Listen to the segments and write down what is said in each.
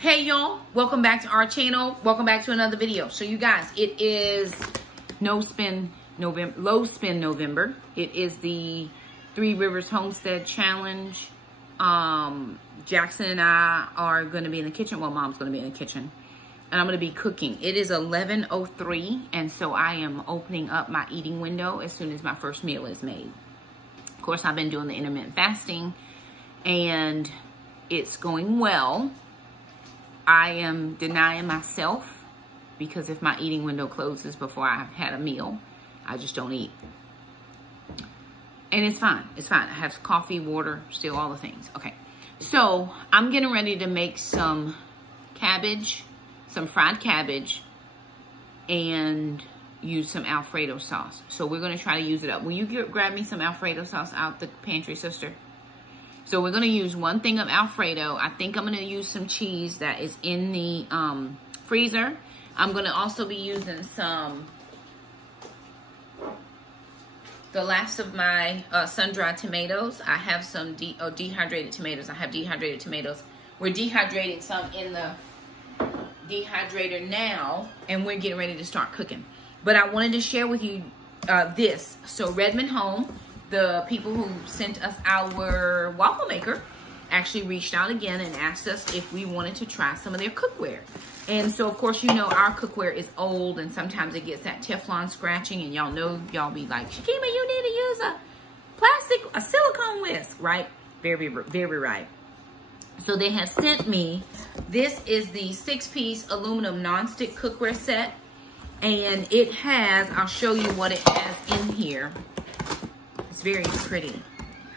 Hey y'all, welcome back to our channel. Welcome back to another video. So you guys, it is low spin November. It is the 3 Rivers Homestead Challenge. Jackson and I are going to be in the kitchen. Well, Mom's going to be in the kitchen. And I'm going to be cooking. It is 11:03, and so I am opening up my eating window as soon as my first meal is made. Of course, I've been doing the intermittent fasting, and it's going well. I am denying myself because if my eating window closes before I've had a meal, I just don't eat. And it's fine. It's fine. I have coffee, water, still all the things. Okay. So I'm getting ready to make some cabbage, some fried cabbage, and use some Alfredo sauce. So we're going to try to use it up. Will you grab me some Alfredo sauce out the pantry, sister? So we're going to use 1 thing of Alfredo. I think I'm going to use some cheese that is in the freezer. I'm going to also be using the last of my sun-dried tomatoes. I have some dehydrated tomatoes. I have dehydrated tomatoes. We're dehydrating some in the dehydrator now, and we're getting ready to start cooking. But I wanted to share with you this. So Redmond Home, the people who sent us our waffle maker, actually reached out again and asked us if we wanted to try some of their cookware. And so, of course, you know our cookware is old, and sometimes it gets that Teflon scratching, and y'all know, y'all be like, Shakema, you need to use a silicone whisk, right? Very, very right. So they have sent me, this is the 6-piece aluminum nonstick cookware set, and it has, I'll show you what it has in here. It's very pretty,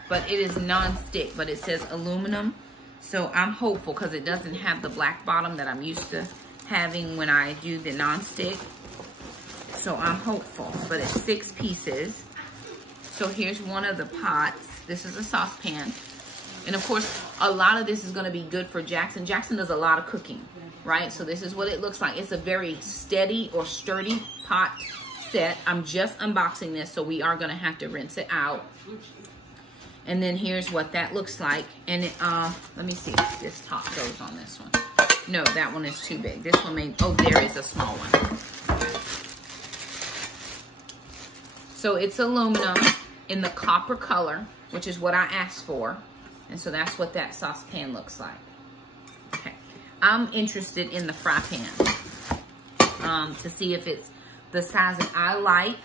but it is non-stick, but it says aluminum. So I'm hopeful because it doesn't have the black bottom that I'm used to having when I do the non-stick. So I'm hopeful, but it's 6 pieces. So here's one of the pots. This is a saucepan. And of course, a lot of this is gonna be good for Jackson. Jackson does a lot of cooking, right? So this is what it looks like. It's a very steady or sturdy pot set. I'm just unboxing this, so we are gonna have to rinse it out. And then here's what that looks like. And it, let me see if this top goes on this one. No, that one is too big. This one may, oh, there is a small one. So it's aluminum in the copper color, which is what I asked for. And so that's what that saucepan looks like. Okay, I'm interested in the fry pan to see if it's the size that I like.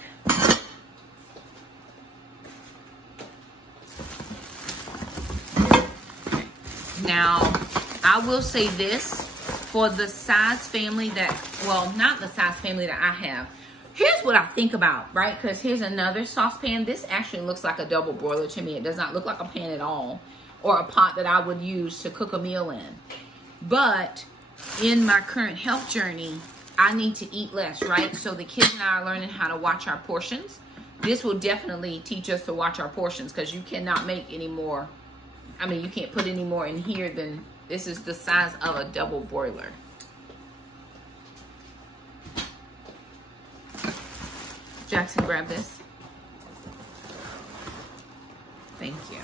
Okay. Now, I will say this, for the size family that, well, not the size family that I have, here's what I think about, right? Because here's another saucepan. This actually looks like a double broiler to me. It does not look like a pan at all, or a pot that I would use to cook a meal in. But in my current health journey, I need to eat less, right? So the kids and I are learning how to watch our portions. This will definitely teach us to watch our portions, because you cannot make any more. I mean, you can't put any more in here than, this is the size of a double broiler. Jackson, grab this. Thank you.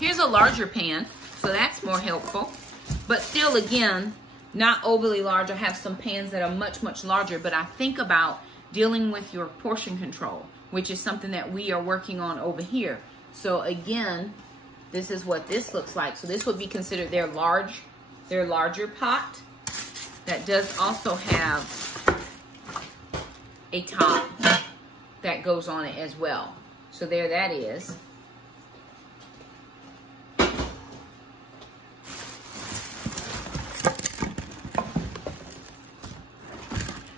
Here's a larger pan, so that's more helpful. But still, again, not overly large. I have some pans that are much, much larger, but I think about dealing with your portion control, which is something that we are working on over here. So again, this is what this looks like. So this would be considered their larger pot. That does also have a top that goes on it as well. So there that is.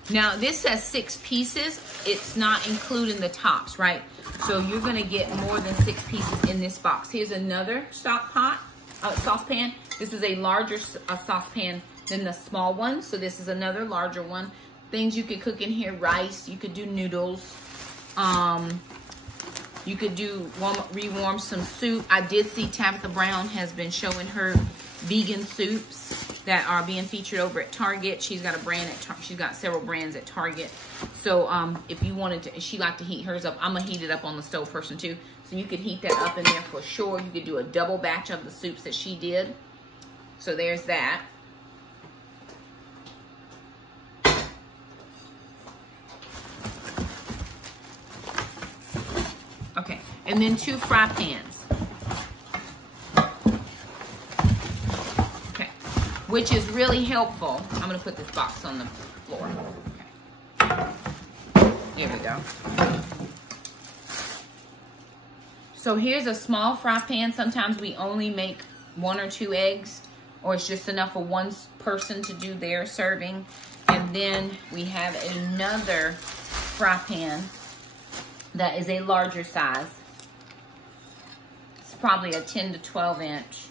Now, this says 6 pieces. It's not including the tops, right? So you're gonna get more than 6 pieces in this box. Here's another saucepan. This is a larger saucepan than the small one. So this is another larger one. Things you could cook in here: rice, you could do noodles. You could do rewarm some soup. I did see Tabitha Brown has been showing her vegan soups. that are being featured over at Target. She's got a brand at she's got several brands at Target. So if you wanted to, she liked to heat hers up. I'm gonna heat it up on the stove person too. So you could heat that up in there for sure. You could do a double batch of the soups that she did. So there's that. Okay, and then 2 fry pans. Okay, which is really helpful. I'm gonna put this box on the floor. Okay. There we go. So here's a small fry pan. Sometimes we only make 1 or 2 eggs, or it's just enough for one person to do their serving. And then we have another fry pan that is a larger size. It's probably a 10 to 12 inch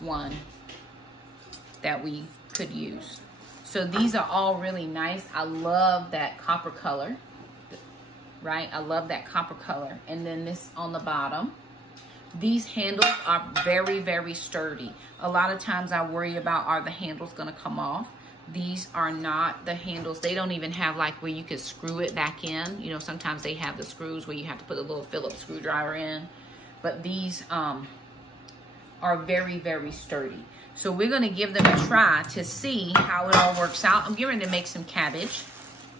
one that we could use. So these are all really nice. I love that copper color, right? I love that copper color. And then this on the bottom. These handles are very, very sturdy. A lot of times I worry about, are the handles gonna come off? These are not the handles. They don't even have like where you could screw it back in. You know, sometimes they have the screws where you have to put a little Phillips screwdriver in. But these are very, very sturdy. So we're gonna give them a try to see how it all works out. I'm getting ready to make some cabbage.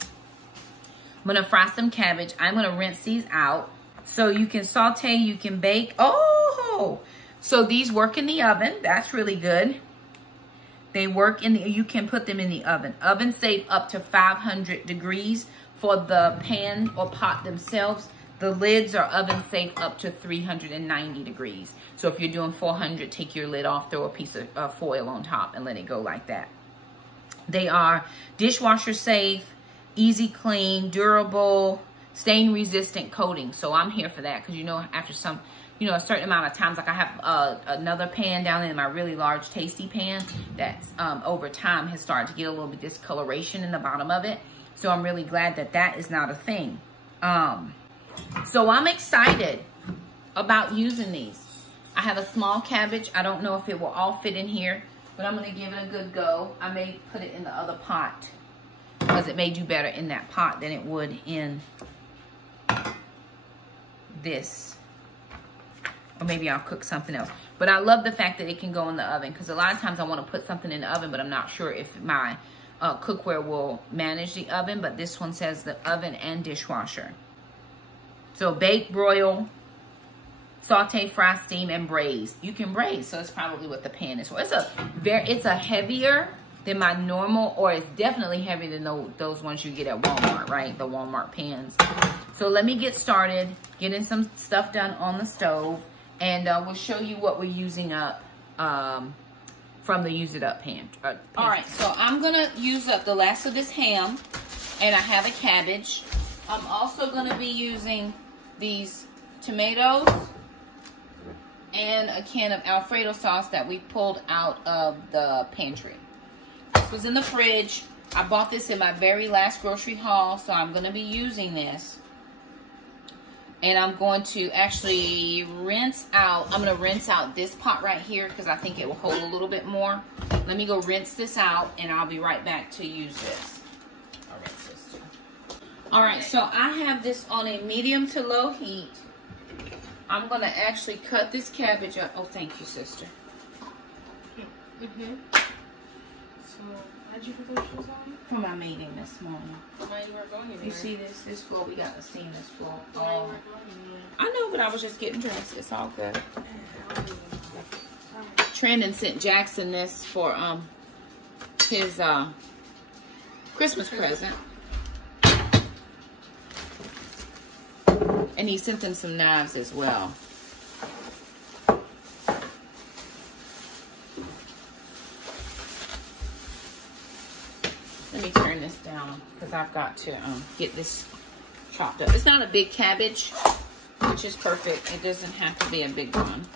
I'm gonna fry some cabbage. I'm gonna rinse these out. So you can saute, you can bake. Oh, so these work in the oven. That's really good. They work in the, you can put them in the oven. Oven safe up to 500 degrees for the pan or pot themselves. The lids are oven safe up to 390 degrees. So if you're doing 400, take your lid off, throw a piece of foil on top and let it go like that. They are dishwasher safe, easy clean, durable, stain resistant coating. So I'm here for that, because you know, after some, you know, a certain amount of times, like I have another pan down in my really large tasty pan that's over time has started to get a little bit discoloration in the bottom of it. So I'm really glad that that is not a thing. So I'm excited about using these. I have a small cabbage. I don't know if it will all fit in here, but I'm gonna give it a good go. I may put it in the other pot because it may do better in that pot than it would in this. Or maybe I'll cook something else. But I love the fact that it can go in the oven, because a lot of times I want to put something in the oven, but I'm not sure if my cookware will manage the oven. But this one says the oven and dishwasher. So bake, broil, saute, fry, steam, and braise. You can braise, so it's probably what the pan is for. It's a heavier than my normal, or it's definitely heavier than those ones you get at Walmart, right? The Walmart pans. So let me get started getting some stuff done on the stove, and we'll show you what we're using up from the use it up pan. All right, so I'm gonna use up the last of this ham, and I have a cabbage. I'm also gonna be using these tomatoes and a can of Alfredo sauce that we pulled out of the pantry. This was in the fridge. I bought this in my very last grocery haul, so I'm gonna be using this. And I'm going to actually rinse out, I'm gonna rinse out this pot right here because I think it will hold a little bit more. Let me go rinse this out and I'll be right back to use this. All right, sister. All right, so I have this on a medium to low heat. I'm gonna actually cut this cabbage up. Oh, thank you, sister. So, how'd you put those shoes on? For my meeting this morning. Why you weren't going anywhere? You see this floor? We got the seamless floor. Why you weren't going anywhere? I know, but I was just getting dressed. It's all good. Trendon sent Jackson this for his Christmas present. And he sent them some knives as well. Let me turn this down because I've got to get this chopped up. It's not a big cabbage, which is perfect. It doesn't have to be a big one.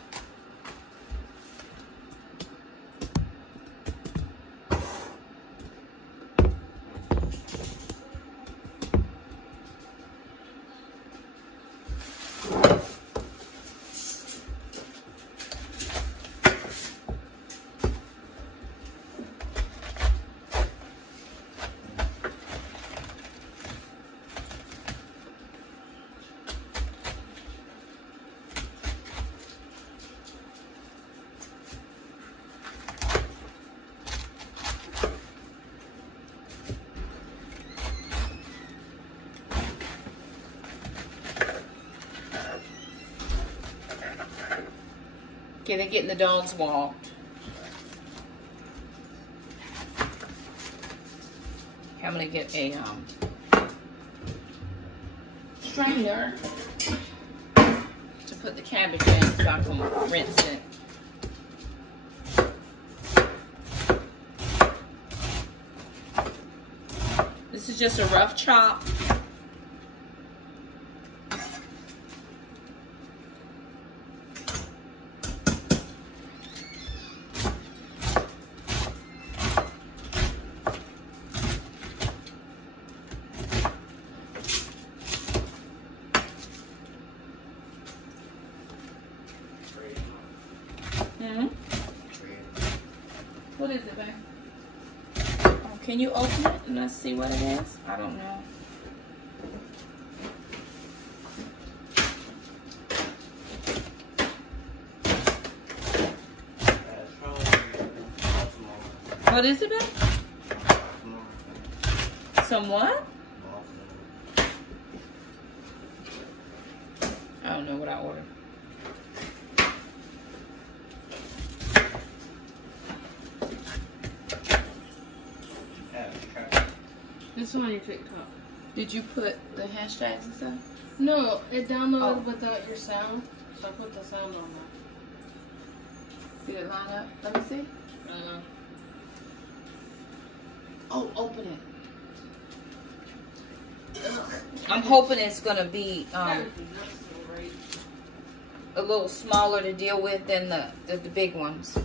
Okay, they're getting the dogs walked. Okay, I'm gonna get a strainer to put the cabbage in so I can rinse it. This is just a rough chop. What is it, babe? Oh, can you open it and let's see what it is? I don't know. What is it, babe? Some what? I don't know what I ordered. This one on your TikTok. Did you put the hashtags and stuff? No, it downloaded without your sound, so I put the sound on there. Did it line up? Let me see. I don't know. Oh, open it. Ugh. I'm hoping it's gonna be a little smaller to deal with than the big ones.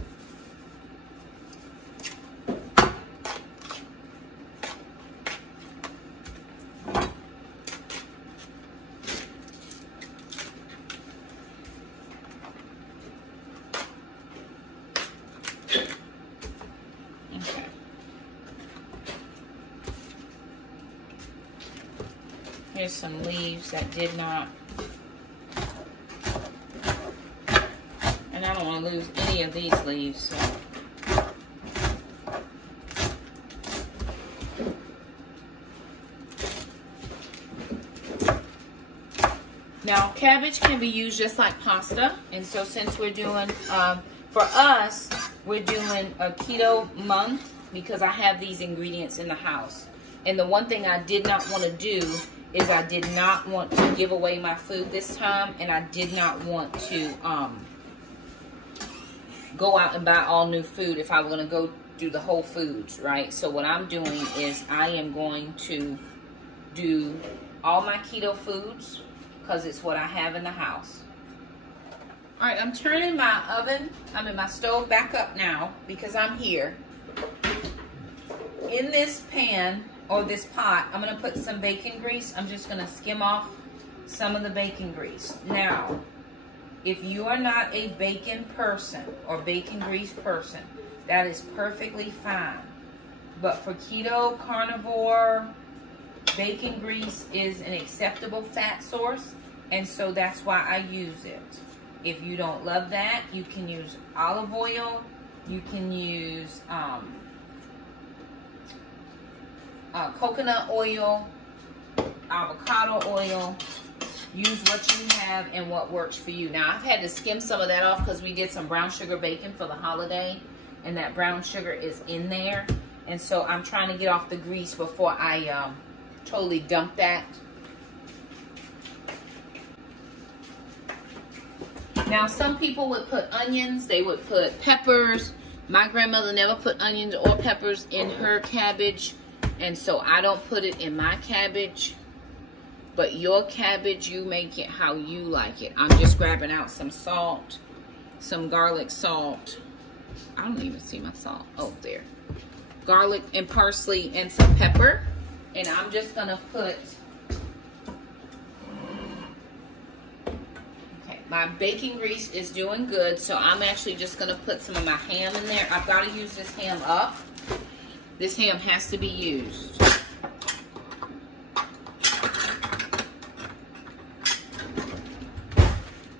Here's some leaves that did not, and I don't want to lose any of these leaves, so. Now, cabbage can be used just like pasta, and so since we're doing, for us, we're doing a keto month because I have these ingredients in the house. And the one thing I did not want to do is I did not want to give away my food this time, and I did not want to go out and buy all new food if I were going to go do the Whole Foods, right? So what I'm doing is I am going to do all my keto foods because it's what I have in the house. All right, I'm turning my my stove back up now because I'm here. In this pan, or this pot, I'm gonna put some bacon grease. I'm just gonna skim off some of the bacon grease. Now, if you are not a bacon person or bacon grease person, that is perfectly fine. But for keto, carnivore, bacon grease is an acceptable fat source, and so that's why I use it. If you don't love that, you can use olive oil, you can use coconut oil, avocado oil. Use what you have and what works for you. Now, I've had to skim some of that off because we did some brown sugar bacon for the holiday, and that brown sugar is in there. And so I'm trying to get off the grease before I totally dump that. Now, some people would put onions, they would put peppers. My grandmother never put onions or peppers in her cabbage, and so I don't put it in my cabbage. But your cabbage, you make it how you like it. I'm just grabbing out some salt, some garlic salt. I don't even see my salt. Oh, there. Garlic and parsley and some pepper. And I'm just gonna put, okay, my bacon grease is doing good, so I'm actually just gonna put some of my ham in there. I've gotta use this ham up. This ham has to be used.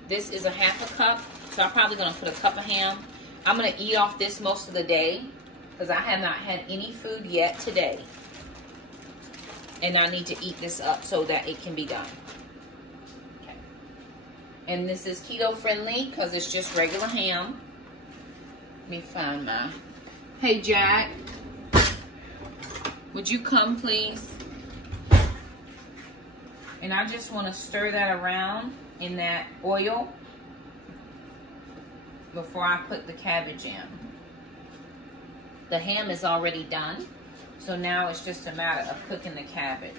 This is a ½ a cup, so I'm probably gonna put a cup of ham. I'm gonna eat off this most of the day because I have not had any food yet today. And I need to eat this up so that it can be done. Okay. And this is keto friendly because it's just regular ham. Let me find my... Hey, Jack. Would you come, please? And I just want to stir that around in that oil before I put the cabbage in. The ham is already done, so now it's just a matter of cooking the cabbage.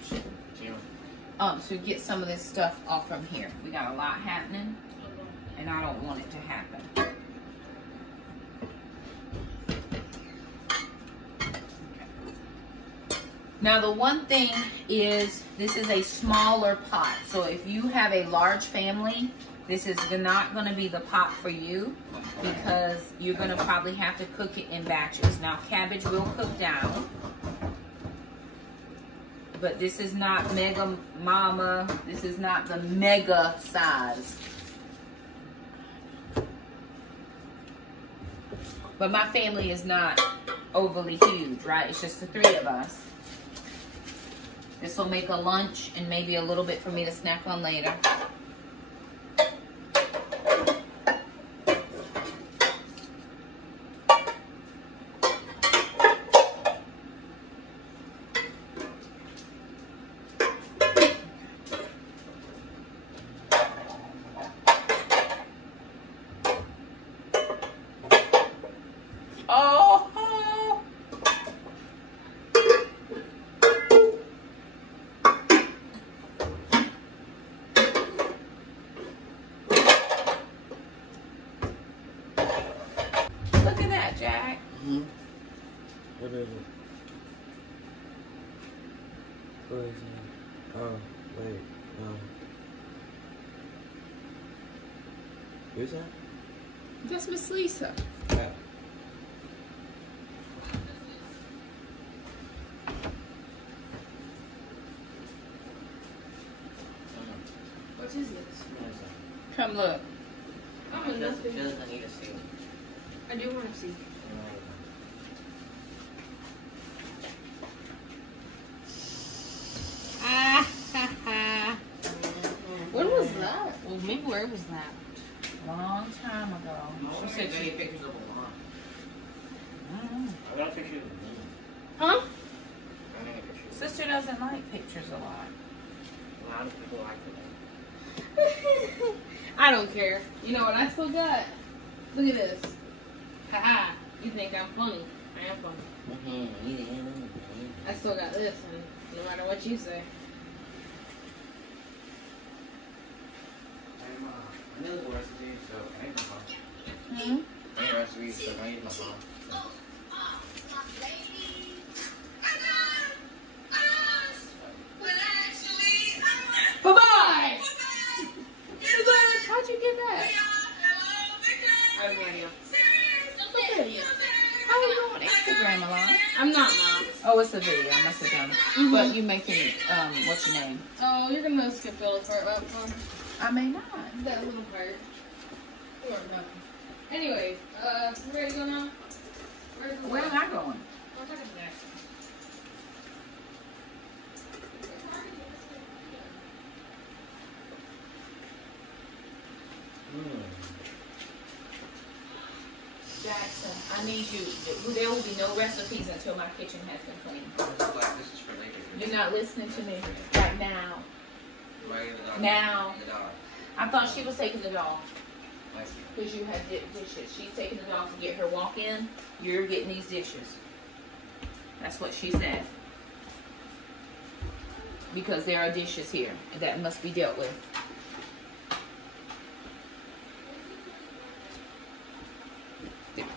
So get some of this stuff off from here. We got a lot happening, and I don't want it to happen. Now the one thing is, this is a smaller pot. So if you have a large family, this is not going to be the pot for you, because you're going to probably have to cook it in batches. Now cabbage will cook down, but this is not mega mama. This is not the mega size. But my family is not overly huge, right? It's just the 3 of us. This will make a lunch and maybe a little bit for me to snack on later. Jack. What is it? What is it? Oh, wait. Who's that? That's Miss Lisa. Yeah. What is this? Come look. Oh, nothing. She doesn't need to see. I do want to see. When was that? Well, maybe where was that? Long time ago. She said she... pictures of Leland. I got pictures of me. Huh? Sister doesn't like pictures a lot. A lot of people like it. I don't care. You know what I still got? Look at this. Haha. You think I'm funny. I am funny. I still got this, and no matter what you say. I know the recipe, so I need my mom. I need recipes, so I need my mom. Bye-bye! How'd you get that? I have no idea. Look at you. How are you on Instagram, Alana? I'm not, Mom. Oh, it's a video. I must have done it. But you making, what's your name? Oh, you're gonna skip the little part up, Mom. I may not. That little part. You are not. Anyways, you ready to go now? Where am I going? I'll take it back. Jackson, I need you. There will be no recipes until my kitchen has been cleaned. This is for later. You're not listening to me right now. Now. I thought she was taking the dog. Because you had dishes. She's taking the dog to get her walk in. You're getting these dishes. That's what she said. Because there are dishes here that must be dealt with.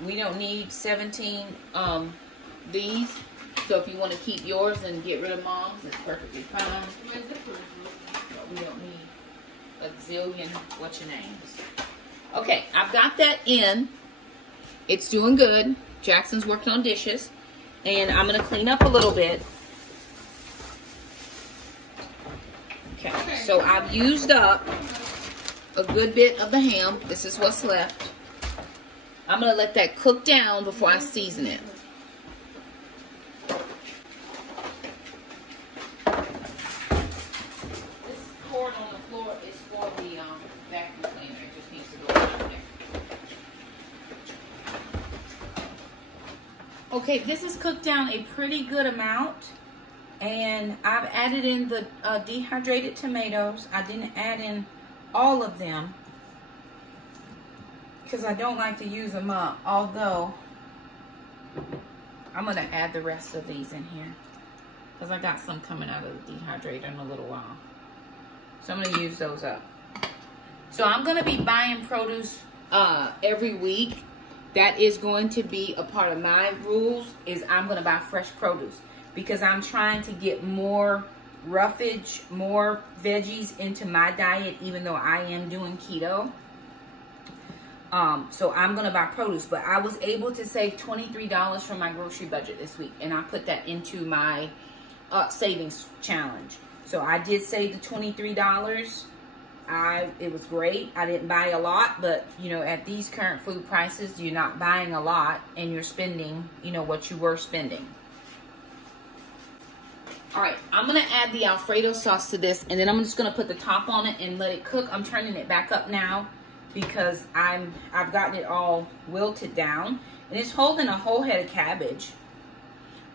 We don't need 17 these. So if you want to keep yours and get rid of Mom's, it's perfectly fine. But we don't need a zillion what's-your-names. Okay, I've got that in. It's doing good. Jackson's working on dishes. And I'm going to clean up a little bit. Okay, so I've used up a good bit of the ham. This is what's left. I'm going to let that cook down before I season it. This cord on the floor is for the vacuum cleaner. Okay, this is cooked down a pretty good amount. And I've added in the dehydrated tomatoes. I didn't add in all of them because I don't like to use them up. Although, I'm going to add the rest of these in here because I got some coming out of the dehydrator in a little while. So I'm going to use those up. So I'm going to be buying produce every week. That is going to be a part of my rules, is I'm going to buy fresh produce because I'm trying to get more roughage, more veggies into my diet, even though I am doing keto. So I'm going to buy produce, but I was able to save $23 from my grocery budget this week, and I put that into my savings challenge. So I did save the $23. It was great. I didn't buy a lot, but you know, at these current food prices, you're not buying a lot and you're spending, you know, what you were spending. All right, I'm gonna add the Alfredo sauce to this, and then I'm just gonna put the top on it and let it cook. I'm turning it back up now because I've gotten it all wilted down, and it's holding a whole head of cabbage,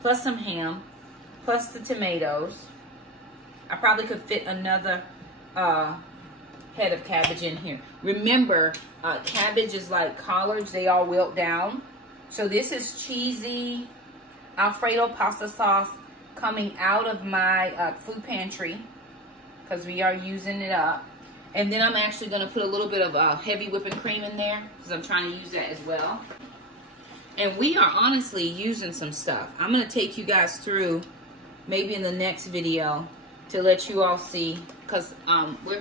plus some ham, plus the tomatoes. I probably could fit another head of cabbage in here. Remember, cabbage is like collards, they all wilt down. So this is cheesy Alfredo pasta sauce coming out of my food pantry because we are using it up. And then I'm actually going to put a little bit of heavy whipping cream in there because I'm trying to use that as well. And we are honestly using some stuff. I'm going to take you guys through maybe in the next video to let you all see, because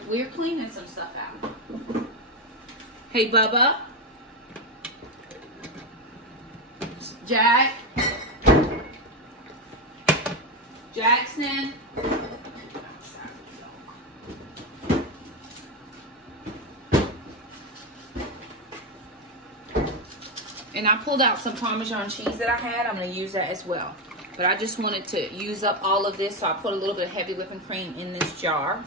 we're cleaning some stuff out. Hey, Bubba. Jack. Jackson. And I pulled out some Parmesan cheese that I had. I'm going to use that as well. But I just wanted to use up all of this, so I put a little bit of heavy whipping cream in this jar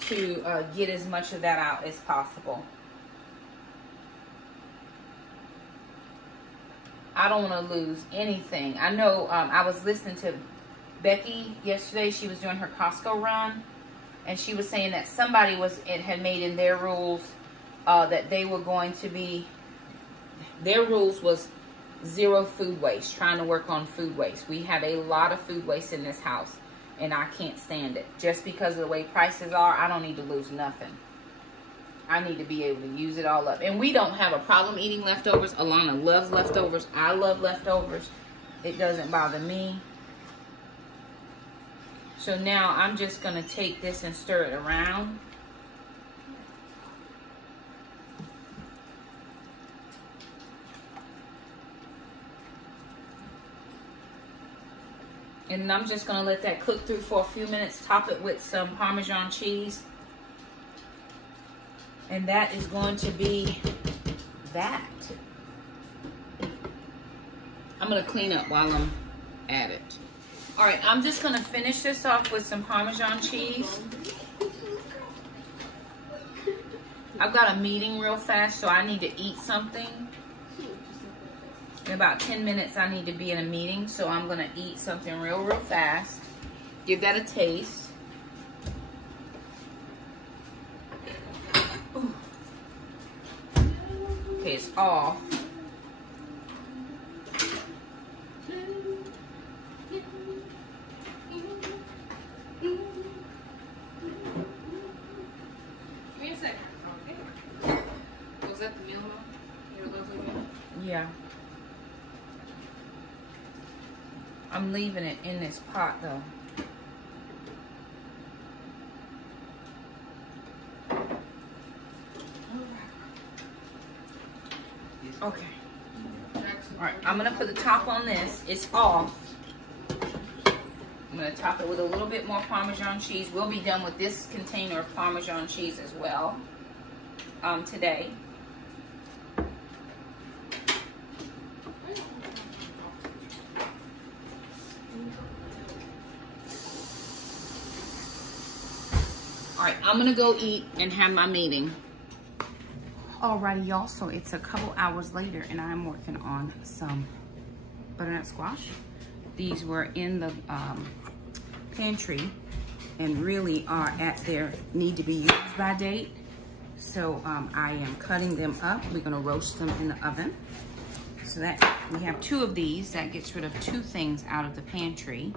to get as much of that out as possible. I don't want to lose anything. I know I was listening to Becky yesterday. She was doing her Costco run, and she was saying that somebody had made in their rules that they were going to be, their rules was zero food waste, trying to work on food waste. We have a lot of food waste in this house, and I can't stand it. Just because of the way prices are, I don't need to lose nothing. I need to be able to use it all up. And we don't have a problem eating leftovers. Alana loves leftovers. I love leftovers. It doesn't bother me. So now I'm just going to take this and stir it around. And I'm just going to let that cook through for a few minutes. Top it with some Parmesan cheese. And that is going to be that. I'm going to clean up while I'm at it. All right, I'm just going to finish this off with some Parmesan cheese. I've got a meeting real fast, so I need to eat something. In about 10 minutes, I need to be in a meeting, so I'm going to eat something real fast. Give that a taste. Ooh. Okay, it's off. Give me a second. Okay. Was that the meal, Mom? Your lovely meal? Yeah. I'm leaving it in this pot though. Okay. Alright, I'm gonna put the top on this. It's off. I'm gonna top it with a little bit more Parmesan cheese. We'll be done with this container of Parmesan cheese as well today. All right, I'm gonna go eat and have my meeting. Alrighty, y'all, so it's a couple hours later and I'm working on some butternut squash. These were in the pantry and really are at their need to be used by date. So I am cutting them up. We're gonna roast them in the oven. So that we have 2 of these. That gets rid of 2 things out of the pantry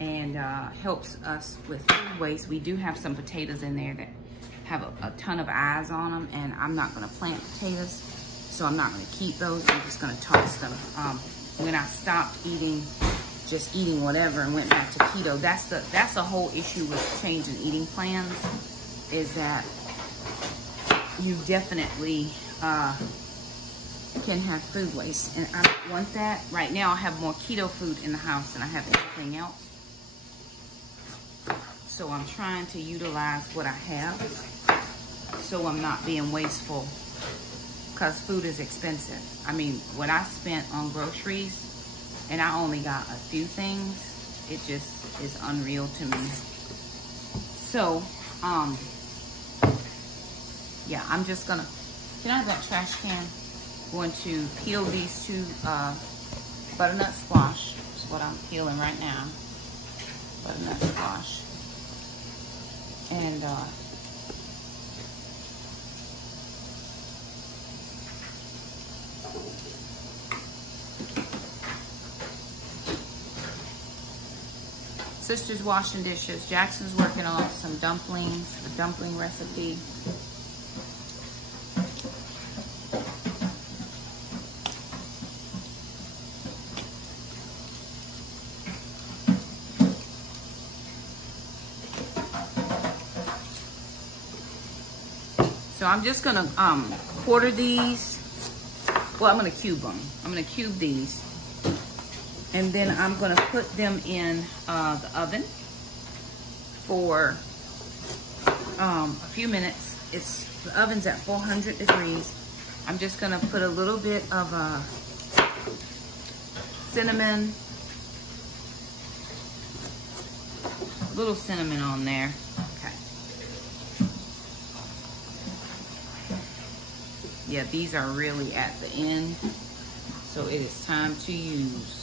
and helps us with food waste. We do have some potatoes in there that have a ton of eyes on them, and I'm not gonna plant potatoes, so I'm not gonna keep those. I'm just gonna toss them. When I stopped just eating whatever and went back to keto, that's the whole issue with changing eating plans, is that you definitely can have food waste, and I don't want that. Right now I have more keto food in the house than I have anything else. So I'm trying to utilize what I have so I'm not being wasteful, because food is expensive. I mean, what I spent on groceries, and I only got a few things, it just is unreal to me. So, yeah, I'm just gonna, can I have that trash can? I'm going to peel these 2 butternut squash. That's what I'm peeling right now. Butternut squash. And sister's washing dishes. Jackson's working on some dumplings, a dumpling recipe. So I'm just gonna quarter these. Well, I'm gonna cube them. I'm gonna cube these. And then I'm gonna put them in the oven for a few minutes. The oven's at 400 degrees. I'm just gonna put a little bit of cinnamon, a little cinnamon on there. Okay. Yeah, these are really at the end, so it is time to use.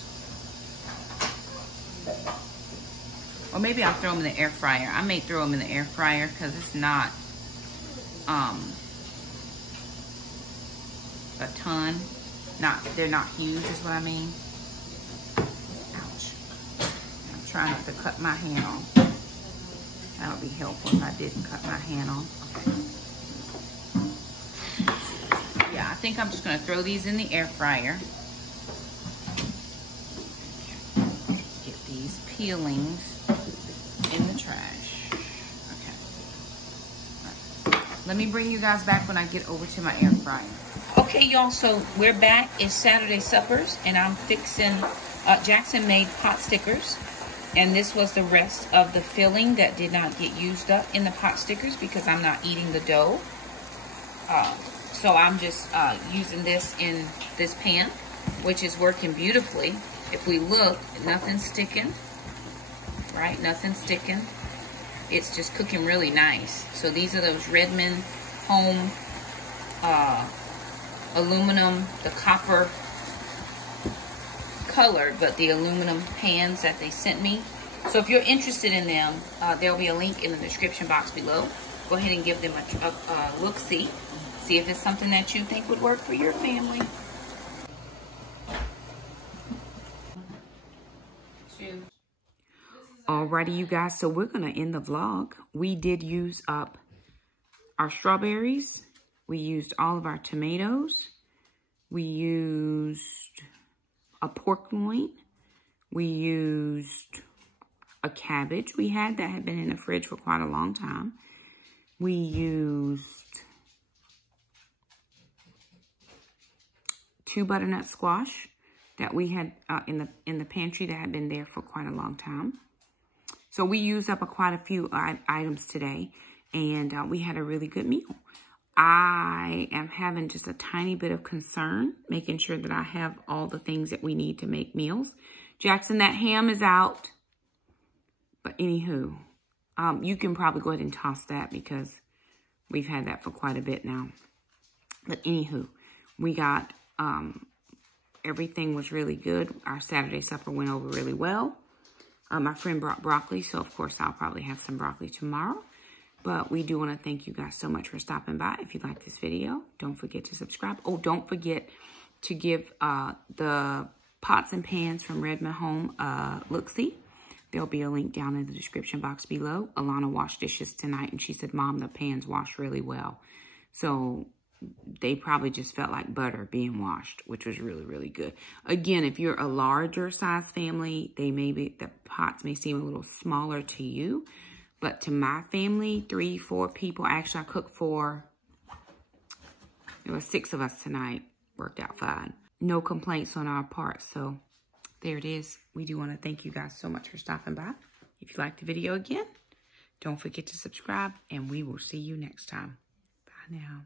Or maybe I'll throw them in the air fryer. I may throw them in the air fryer because it's not a ton. They're not huge is what I mean. Ouch. I'm trying not to cut my hand off. That would be helpful if I didn't cut my hand off. Okay. Yeah, I think I'm just gonna throw these in the air fryer. Get these peelings in the trash. Okay. Right. Let me bring you guys back when I get over to my air fryer. Okay, y'all, so we're back. It's Saturday suppers, and I'm fixing, Jackson made pot stickers, and this was the rest of the filling that did not get used up in the pot stickers because I'm not eating the dough. So I'm just using this in this pan, which is working beautifully. If we look, nothing's sticking. Right, nothing's sticking. It's just cooking really nice. So these are those Redmond Home aluminum, the copper color, but the aluminum pans that they sent me. So if you're interested in them, there'll be a link in the description box below. Go ahead and give them a look-see. See if it's something that you think would work for your family. Alrighty, you guys, so we're gonna end the vlog. We did use up our strawberries. We used all of our tomatoes. We used a pork loin. We used a cabbage we had that had been in the fridge for quite a long time. We used 2 butternut squash that we had in the pantry that had been there for quite a long time. So we used up quite a few items today, and we had a really good meal. I am having just a tiny bit of concern, making sure that I have all the things that we need to make meals. Jackson, that ham is out. But anywho, you can probably go ahead and toss that because we've had that for quite a bit now. But anywho, we got, everything was really good. Our Saturday supper went over really well. My friend brought broccoli, so of course I'll probably have some broccoli tomorrow. But we do want to thank you guys so much for stopping by. If you like this video, don't forget to subscribe. Oh, don't forget to give the pots and pans from Redmond Home a look-see. There'll be a link down in the description box below. Alana washed dishes tonight, and she said, Mom, the pans wash really well. So they probably just felt like butter being washed, which was really, really good. Again, if you're a larger size family, the pots may seem a little smaller to you. But to my family, 3, 4 people, actually I cooked for, there were 6 of us tonight. Worked out fine. No complaints on our part. So there it is. We do want to thank you guys so much for stopping by. If you liked the video again, don't forget to subscribe, and we will see you next time. Bye now.